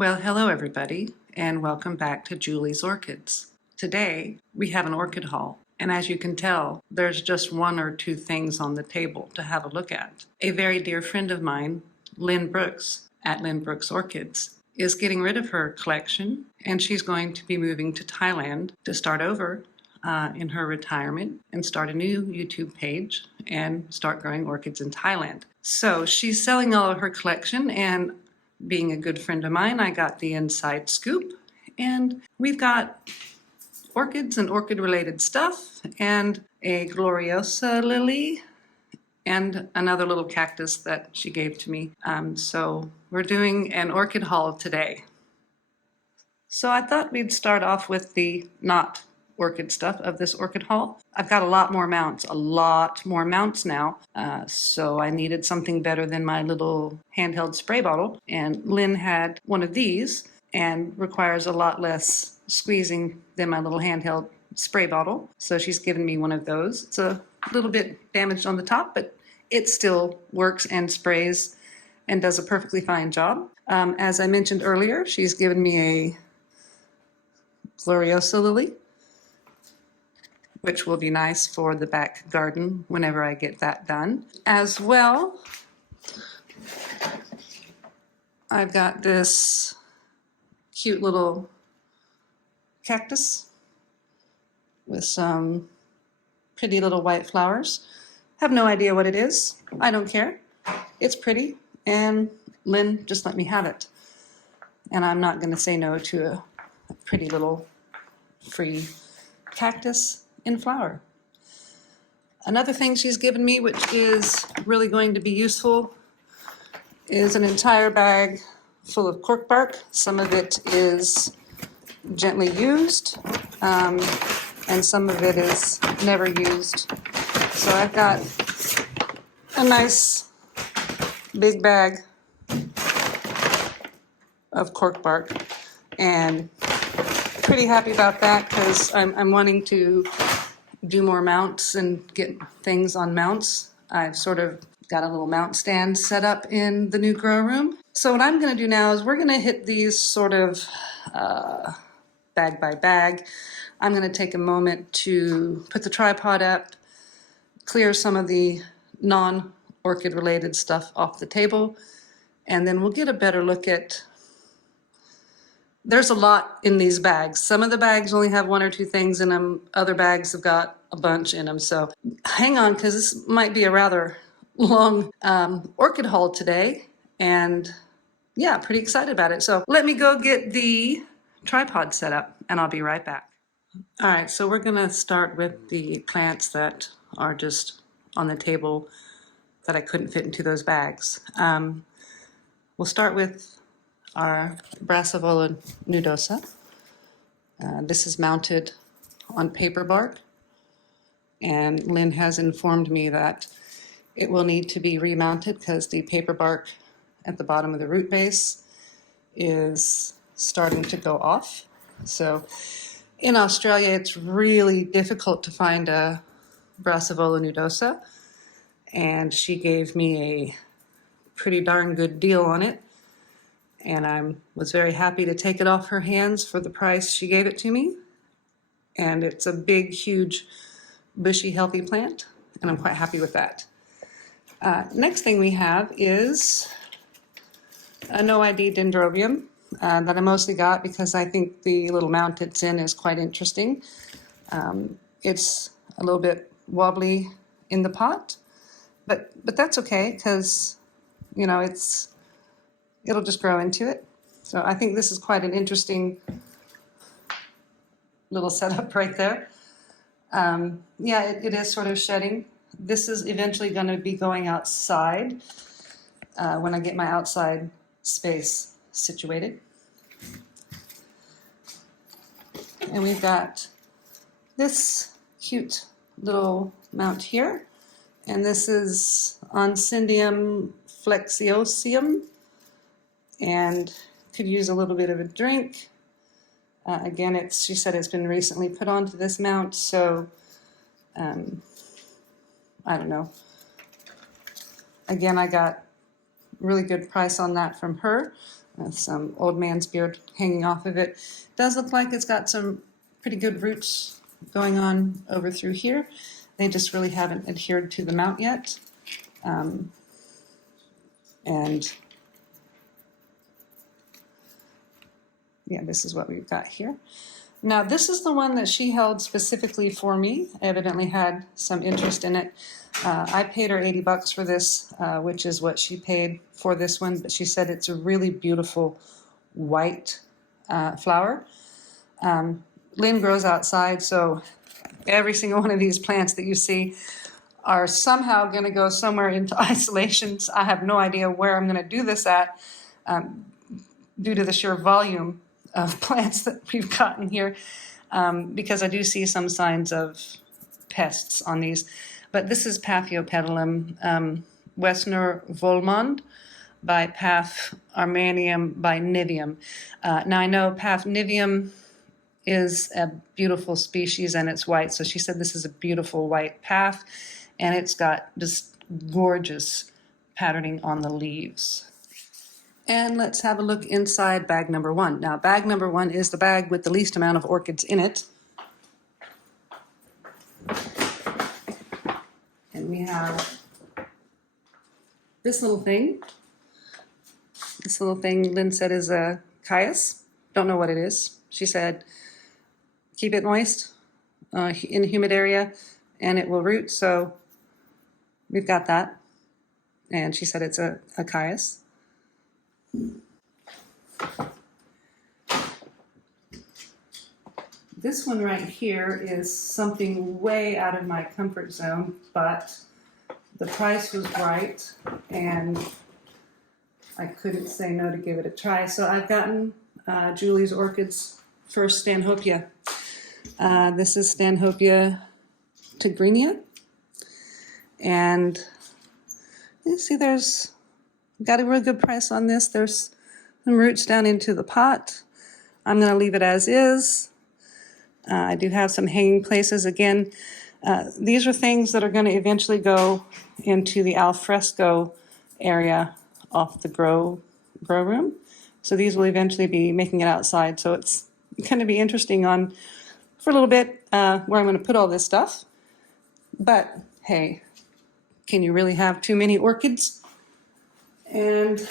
Well, hello everybody, and welcome back to Julie's Orchids. Today, we have an orchid haul, and as you can tell, there's just one or two things on the table to have a look at. A very dear friend of mine, Lynn Brooks, at Lynn Brooks Orchids, is getting rid of her collection, and she's going to be moving to Thailand to start over in her retirement and start a new YouTube page and start growing orchids in Thailand. So she's selling all of her collection, and being a good friend of mine, I got the inside scoop, and we've got orchids and orchid-related stuff, and a Gloriosa lily, and another little cactus that she gave to me. So we're doing an orchid haul today. So I thought we'd start off with the not orchid stuff of this orchid haul. I've got a lot more mounts now, so I needed something better than my little handheld spray bottle, and Lynn had one of these and requires a lot less squeezing than my little handheld spray bottle, so she's given me one of those. It's a little bit damaged on the top, but it still works and sprays and does a perfectly fine job. As I mentioned earlier, she's given me a Gloriosa lily, which will be nice for the back garden whenever I get that done. As well, I've got this cute little cactus with some pretty little white flowers. Have no idea what it is. I don't care. It's pretty, and Lynn just let me have it. And I'm not going to say no to a pretty little free cactus in flower. Another thing she's given me, which is really going to be useful, is an entire bag full of cork bark. Some of it is gently used, and some of it is never used. So I've got a nice big bag of cork bark, and pretty happy about that because I'm wanting to do more mounts and get things on mounts. I've sort of got a little mount stand set up in the new grow room. So what I'm going to do now is we're going to hit these sort of bag by bag. I'm going to take a moment to put the tripod up, clear some of the non-orchid related stuff off the table, and then we'll get a better look at. There's a lot in these bags. Some of the bags only have one or two things in them. Other bags have got a bunch in them. So hang on, because this might be a rather long orchid haul today. And yeah, pretty excited about it. So let me go get the tripod set up, and I'll be right back. All right, so we're going to start with the plants that are just on the table that I couldn't fit into those bags. We'll start with our Brassavola nudosa. This is mounted on paper bark, and Lynn has informed me that it will need to be remounted because the paper bark at the bottom of the root base is starting to go off. So in Australia, it's really difficult to find a Brassavola nudosa, and she gave me a pretty darn good deal on it. And I was very happy to take it off her hands for the price she gave it to me. And it's a big, huge, bushy, healthy plant, and I'm quite happy with that. Next thing we have is a no-ID dendrobium that I mostly got because I think the little mount it's in is quite interesting. It's a little bit wobbly in the pot, but that's okay because, you know, it'll just grow into it. So I think this is quite an interesting little setup right there. Yeah, it is sort of shedding. This is eventually going to be going outside when I get my outside space situated. And we've got this cute little mount here. And this is Oncidium flexiosum, and could use a little bit of a drink. Again, she said it's been recently put onto this mount, so I don't know. Again, I got really good price on that from her. some old man's beard hanging off of it. Does look like it's got some pretty good roots going on over through here. They just really haven't adhered to the mount yet. And yeah, this is what we've got here. Now, this is the one that she held specifically for me. Evidently had some interest in it. I paid her $80 for this, which is what she paid for this one. But she said it's a really beautiful white flower. Lynn grows outside, so every single one of these plants that you see are somehow going to go somewhere into isolations. I have no idea where I'm going to do this at due to the sheer volume of plants that we've gotten here, because I do see some signs of pests on these. But this is Paphiopedilum Westner Volmond by Paph Armanium by Nivium. Now I know Paph Nivium is a beautiful species and it's white, so she said this is a beautiful white Paph, and it's got just gorgeous patterning on the leaves. And let's have a look inside bag number 1. Now, bag number 1 is the bag with the least amount of orchids in it. And we have this little thing. This little thing Lynn said is a chias. Don't know what it is. She said, keep it moist in a humid area and it will root. So we've got that. And she said it's a chias. This one right here is something way out of my comfort zone, but the price was right and I couldn't say no to give it a try. So I've gotten Julie's Orchids first Stanhopea. This is Stanhopea tigrinia. And you see there's got a real good price on this. There's some roots down into the pot. I'm going to leave it as is. I do have some hanging places. Again, these are things that are going to eventually go into the alfresco area off the grow room. So these will eventually be making it outside. So it's going to be interesting on for a little bit where I'm going to put all this stuff. But hey, can you really have too many orchids? And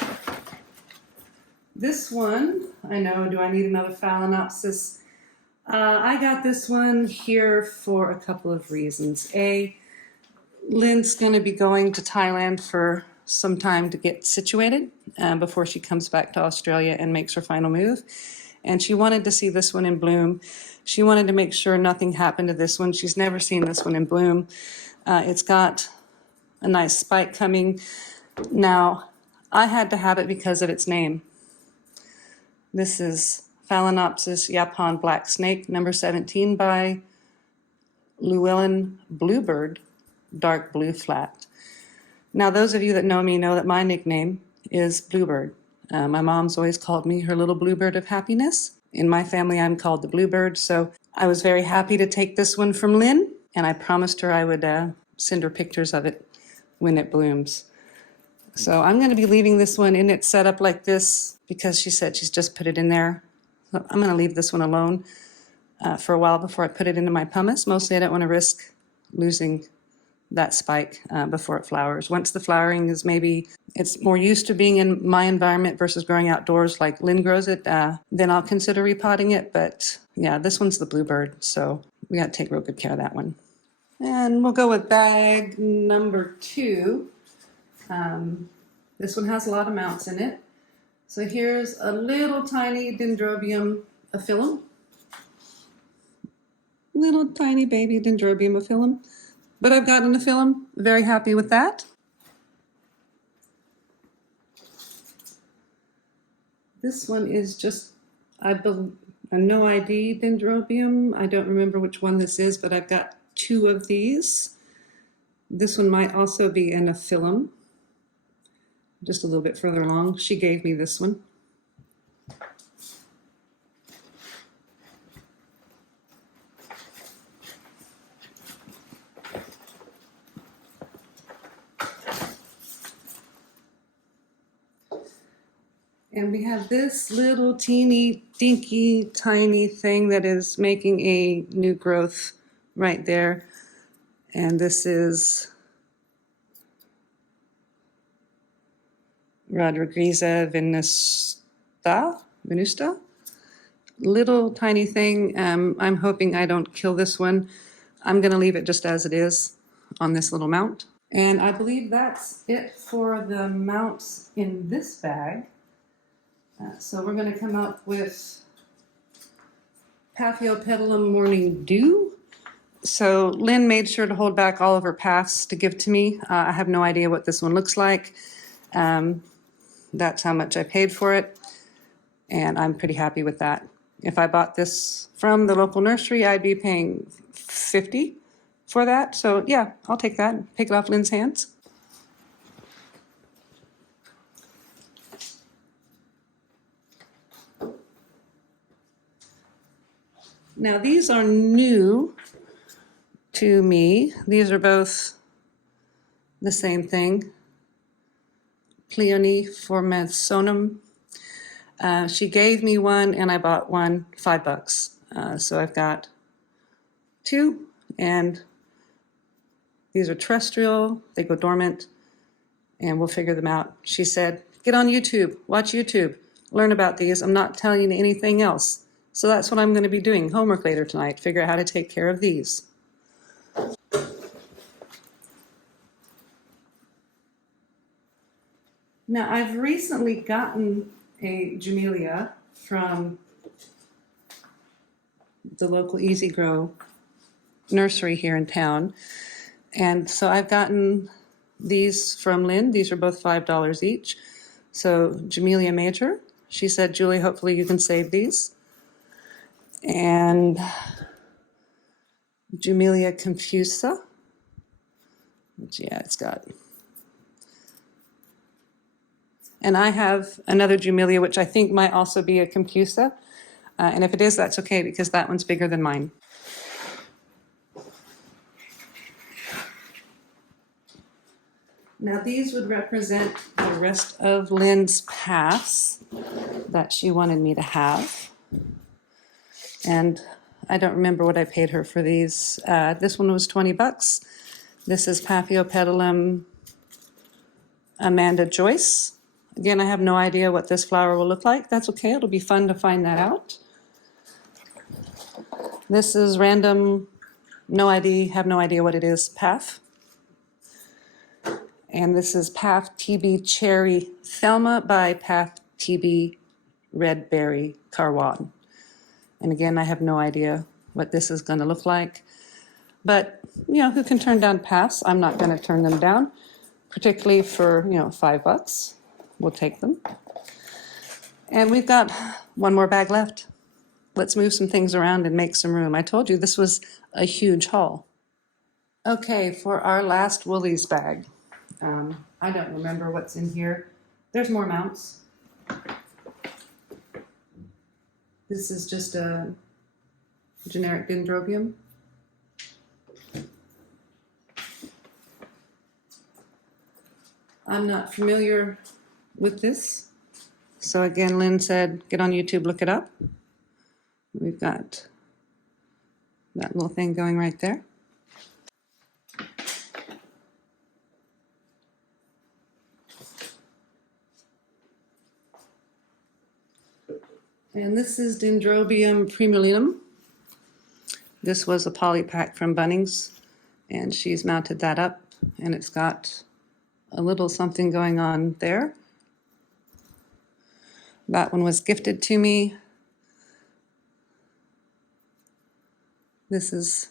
this one, I know, do I need another Phalaenopsis? I got this one here for a couple of reasons. A, Lynn's going to be going to Thailand for some time to get situated before she comes back to Australia and makes her final move. And she wanted to see this one in bloom. She wanted to make sure nothing happened to this one. She's never seen this one in bloom. It's got a nice spike coming. Now, I had to have it because of its name. This is Phalaenopsis Japan Black Snake, number 17 by Llewellyn Bluebird, dark blue flat. Now, those of you that know me know that my nickname is Bluebird. My mom's always called me her little bluebird of happiness. In my family, I'm called the Bluebird, so I was very happy to take this one from Lynn, and I promised her I would send her pictures of it when it blooms. So I'm going to be leaving this one in its setup like this because she said she's just put it in there. So I'm going to leave this one alone for a while before I put it into my pumice. Mostly I don't want to risk losing that spike before it flowers. Once the flowering is maybe, it's more used to being in my environment versus growing outdoors like Lynn grows it, then I'll consider repotting it. But yeah, this one's the Bluebird, so we got to take real good care of that one. And we'll go with bag number 2. This one has a lot of mounts in it. So here's a little tiny Dendrobium aphyllum. Little tiny baby Dendrobium aphyllum. But I've gotten an aphyllum. Very happy with that. This one is just, I believe, a no ID Dendrobium. I don't remember which one this is, but I've got 2 of these. This one might also be an aphyllum. Just a little bit further along. She gave me this one. And we have this little teeny, dinky, tiny thing that is making a new growth right there. And this is Rodrigueza Venusta. Little tiny thing. I'm hoping I don't kill this one. I'm going to leave it just as it is on this little mount. And I believe that's it for the mounts in this bag. So we're going to come up with Paphiopedilum Morning Dew. So Lynn made sure to hold back all of her paths to give to me. I have no idea what this one looks like. That's how much I paid for it, and I'm pretty happy with that. If I bought this from the local nursery, I'd be paying $50 for that. So yeah, I'll take that and take it off Lynn's hands. Now these are new to me. These are both the same thing. Pleone formensonum. She gave me one and I bought one, $5. So I've got two, and these are terrestrial, they go dormant, and we'll figure them out. She said, get on YouTube, watch YouTube, learn about these. I'm not telling you anything else. So that's what I'm going to be doing, homework later tonight, figure out how to take care of these. Now I've recently gotten a Jamelia from the local Easy Grow nursery here in town. And so I've gotten these from Lynn. These are both $5 each. So Jamelia Major, she said, Julie, hopefully you can save these. And Jamelia Confusa, which, yeah, it's got. And I have another Jamelia, which I think might also be a Confusa. And if it is, that's okay, because that one's bigger than mine. Now these would represent the rest of Lynn's paths that she wanted me to have. And I don't remember what I paid her for these. This one was $20. This is Paphiopedilum Amanda Joyce. Again, I have no idea what this flower will look like. That's okay, it'll be fun to find that out. This is random, have no idea what it is, Path. And this is Path TB Cherry Thelma by Path TB Red Berry Carwan. And again, I have no idea what this is going to look like. But, you know, who can turn down paths? I'm not going to turn them down, particularly for, $5. We'll take them. And we've got one more bag left. Let's move some things around and make some room. I told you this was a huge haul. Okay, for our last Woolies bag. I don't remember what's in here. There's more mounts. This is just a generic dendrobium. I'm not familiar with this. So again, Lynn said, get on YouTube, look it up. We've got that little thing going right there. And this is Dendrobium primulinum. This was a poly pack from Bunnings, and she's mounted that up, and it's got a little something going on there. That one was gifted to me. This is,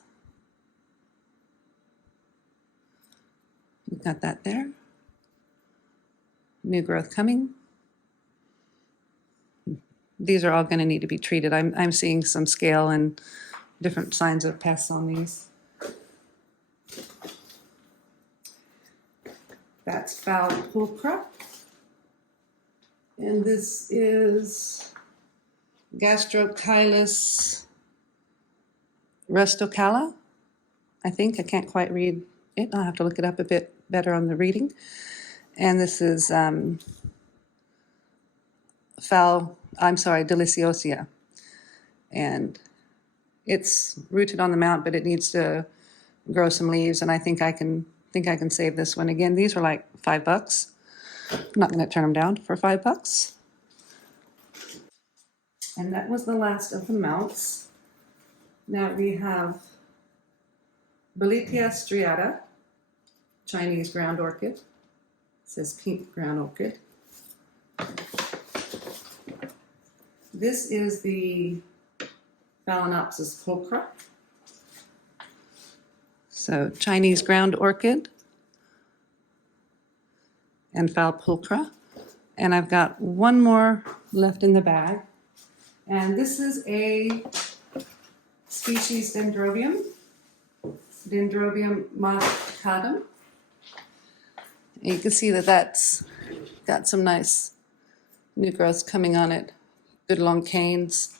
we've got that there. New growth coming. These are all going to need to be treated. I'm seeing some scale and different signs of pests on these. That's foul pulchra. And this is Gastrocylus rustocala. I think I can't quite read it. I'll have to look it up a bit better on the reading. And this is Deliciosia. And it's rooted on the mount, but it needs to grow some leaves, and I think I can save this one. Again, these are like $5. I'm not going to turn them down for $5. And that was the last of the mounts. Now we have Bolethia striata, Chinese ground orchid. It says pink ground orchid. This is the Phalaenopsis pulchra. So Chinese ground orchid and Phal pulchra. And I've got one more left in the bag. And this is a species Dendrobium modificatum. And you can see that that's got some nice new growth coming on it, good long canes.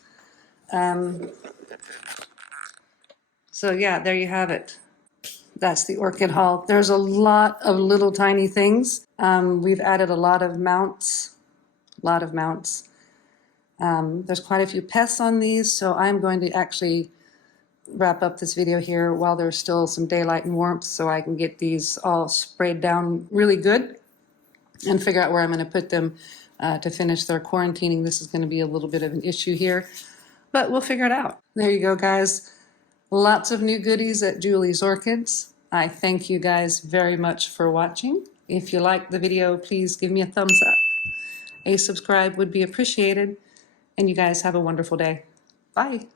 So yeah, there you have it. That's the orchid haul. There's a lot of little tiny things. We've added a lot of mounts. There's quite a few pests on these, so I'm going to actually wrap up this video here while there's still some daylight and warmth so I can get these all sprayed down really good and figure out where I'm going to put them to finish their quarantining. This is going to be a little bit of an issue here, but we'll figure it out. There you go, guys. Lots of new goodies at Julie's Orchids. I thank you guys very much for watching. If you liked the video, please give me a thumbs up. A subscribe would be appreciated. And you guys have a wonderful day. Bye.